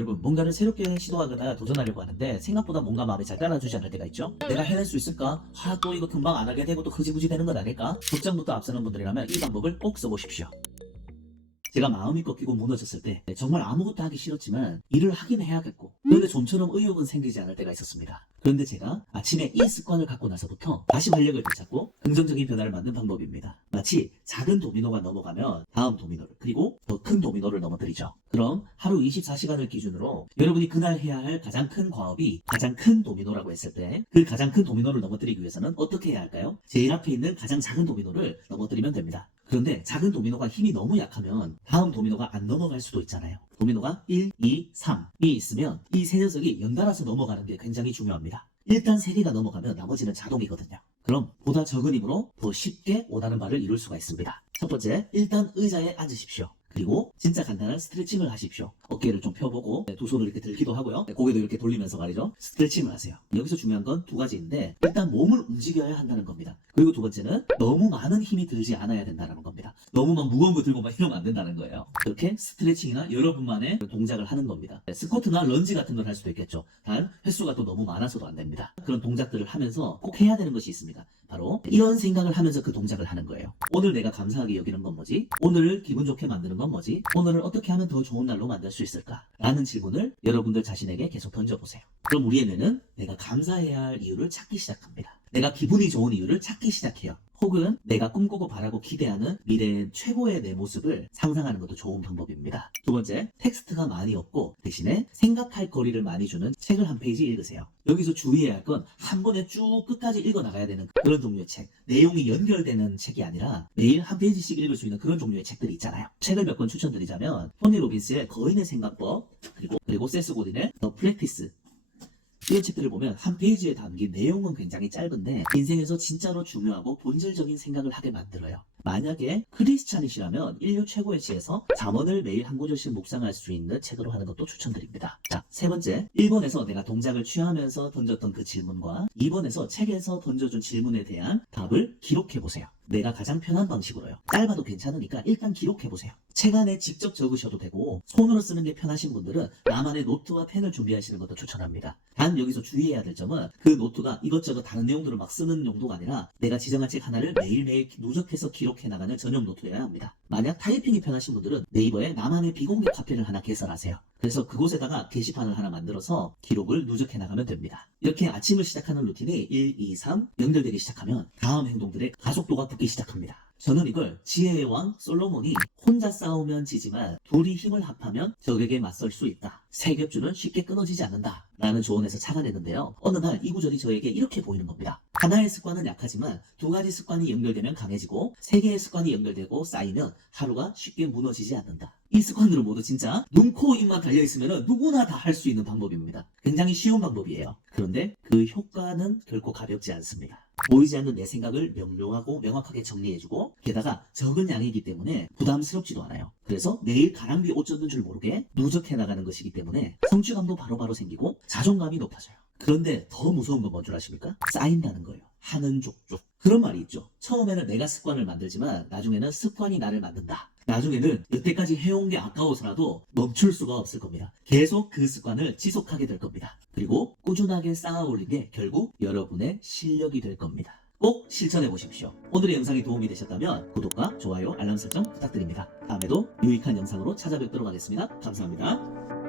여러분 뭔가를 새롭게 시도하거나 도전하려고 하는데 생각보다 뭔가 마음에 잘 따라주지 않을 때가 있죠 내가 해낼 수 있을까? 아 또 이거 금방 안 하게 되고 또 흐지부지 되는 건 아닐까? 걱정부터 앞서는 분들이라면 이 방법을 꼭 써보십시오 제가 마음이 꺾이고 무너졌을 때 정말 아무것도 하기 싫었지만 일을 하긴 해야겠고 그런데 좀처럼 의욕은 생기지 않을 때가 있었습니다. 그런데 제가 아침에 이 습관을 갖고 나서부터 다시 활력을 되찾고 긍정적인 변화를 만든 방법입니다. 마치 작은 도미노가 넘어가면 다음 도미노를 그리고 더 큰 도미노를 넘어뜨리죠. 그럼 하루 24시간을 기준으로 여러분이 그날 해야 할 가장 큰 과업이 가장 큰 도미노라고 했을 때 그 가장 큰 도미노를 넘어뜨리기 위해서는 어떻게 해야 할까요? 제일 앞에 있는 가장 작은 도미노를 넘어뜨리면 됩니다. 그런데 작은 도미노가 힘이 너무 약하면 다음 도미노가 안 넘어갈 수도 있잖아요. 도미노가 1, 2, 3이 있으면 이 세 녀석이 연달아서 넘어가는 게 굉장히 중요합니다. 일단 세 개가 넘어가면 나머지는 자동이거든요. 그럼 보다 적은 힘으로 더 쉽게 원하는 바를 이룰 수가 있습니다. 첫 번째, 일단 의자에 앉으십시오. 그리고 진짜 간단한 스트레칭을 하십시오. 어깨를 좀 펴보고 네, 두 손을 이렇게 들기도 하고요. 네, 고개도 이렇게 돌리면서 말이죠. 스트레칭을 하세요. 여기서 중요한 건 두 가지인데 일단 몸을 움직여야 한다는 겁니다. 그리고 두 번째는 너무 많은 힘이 들지 않아야 된다는 겁니다. 너무 막 무거운 거 들고 막 이러면 안 된다는 거예요. 그렇게 스트레칭이나 여러분만의 동작을 하는 겁니다. 네, 스쿼트나 런지 같은 걸 할 수도 있겠죠. 단 횟수가 또 너무 많아서도 안 됩니다. 그런 동작들을 하면서 꼭 해야 되는 것이 있습니다. 바로 이런 생각을 하면서 그 동작을 하는 거예요. 오늘 내가 감사하게 여기는 건 뭐지? 오늘을 기분 좋게 만드는 건 뭐지? 오늘을 어떻게 하면 더 좋은 날로 만들 수 있을까? 라는 질문을 여러분들 자신에게 계속 던져보세요. 그럼 우리의 뇌는 내가 감사해야 할 이유를 찾기 시작합니다. 내가 기분이 좋은 이유를 찾기 시작해요. 혹은 내가 꿈꾸고 바라고 기대하는 미래의 최고의 내 모습을 상상하는 것도 좋은 방법입니다. 두 번째, 텍스트가 많이 없고 대신에 생각할 거리를 많이 주는 책을 한 페이지 읽으세요. 여기서 주의해야 할 건 한 번에 쭉 끝까지 읽어 나가야 되는 그런 종류의 책. 내용이 연결되는 책이 아니라 매일 한 페이지씩 읽을 수 있는 그런 종류의 책들이 있잖아요. 책을 몇 권 추천드리자면 토니 로빈스의 거인의 생각법 그리고 그리고 세스 고딘의 더 프랙티스 이런 책들을 보면 한 페이지에 담긴 내용은 굉장히 짧은데 인생에서 진짜로 중요하고 본질적인 생각을 하게 만들어요. 만약에 크리스찬이시라면 인류 최고의 지에서 잠언을 매일 한 구절씩 묵상할 수 있는 책으로 하는 것도 추천드립니다. 자, 세 번째. 1번에서 내가 동작을 취하면서 던졌던 그 질문과 2번에서 책에서 던져준 질문에 대한 답을 기록해 보세요. 내가 가장 편한 방식으로요. 짧아도 괜찮으니까 일단 기록해 보세요. 책 안에 직접 적으셔도 되고 손으로 쓰는 게 편하신 분들은 나만의 노트와 펜을 준비하시는 것도 추천합니다. 단 여기서 주의해야 될 점은 그 노트가 이것저것 다른 내용들을 막 쓰는 용도가 아니라 내가 지정한 책 하나를 매일매일 누적해서 기록해 나가는 전용 노트여야 합니다. 만약 타이핑이 편하신 분들은 네이버에 나만의 비공개 카페를 하나 개설하세요. 그래서 그곳에다가 게시판을 하나 만들어서 기록을 누적해 나가면 됩니다. 이렇게 아침을 시작하는 루틴이 1, 2, 3 연결되기 시작하면 다음 행동들의 가속도가 붙기 시작합니다. 저는 이걸 지혜의 왕 솔로몬이 혼자 싸우면 지지만 둘이 힘을 합하면 적에게 맞설 수 있다. 세 겹줄은 쉽게 끊어지지 않는다. 라는 조언에서 착안했는데요. 어느 날 이 구절이 저에게 이렇게 보이는 겁니다. 하나의 습관은 약하지만 두 가지 습관이 연결되면 강해지고 세 개의 습관이 연결되고 쌓이면 하루가 쉽게 무너지지 않는다. 이 습관들은 모두 진짜 눈, 코, 입만 달려있으면 누구나 다 할 수 있는 방법입니다. 굉장히 쉬운 방법이에요. 그런데 그 효과는 결코 가볍지 않습니다. 보이지 않는 내 생각을 명료하고 명확하게 정리해주고 게다가 적은 양이기 때문에 부담스럽지도 않아요. 그래서 내일 가랑비 옷 젖는 줄 모르게 누적해 나가는 것이기 때문에 성취감도 바로바로 생기고 자존감이 높아져요. 그런데 더 무서운 건 뭔 줄 아십니까? 쌓인다는 거예요. 하는 족족. 그런 말이 있죠. 처음에는 내가 습관을 만들지만 나중에는 습관이 나를 만든다. 나중에는 여태까지 해온 게 아까워서라도 멈출 수가 없을 겁니다. 계속 그 습관을 지속하게 될 겁니다. 그리고 꾸준하게 쌓아 올린 게 결국 여러분의 실력이 될 겁니다. 꼭 실천해 보십시오. 오늘의 영상이 도움이 되셨다면 구독과 좋아요, 알람 설정 부탁드립니다. 다음에도 유익한 영상으로 찾아뵙도록 하겠습니다. 감사합니다.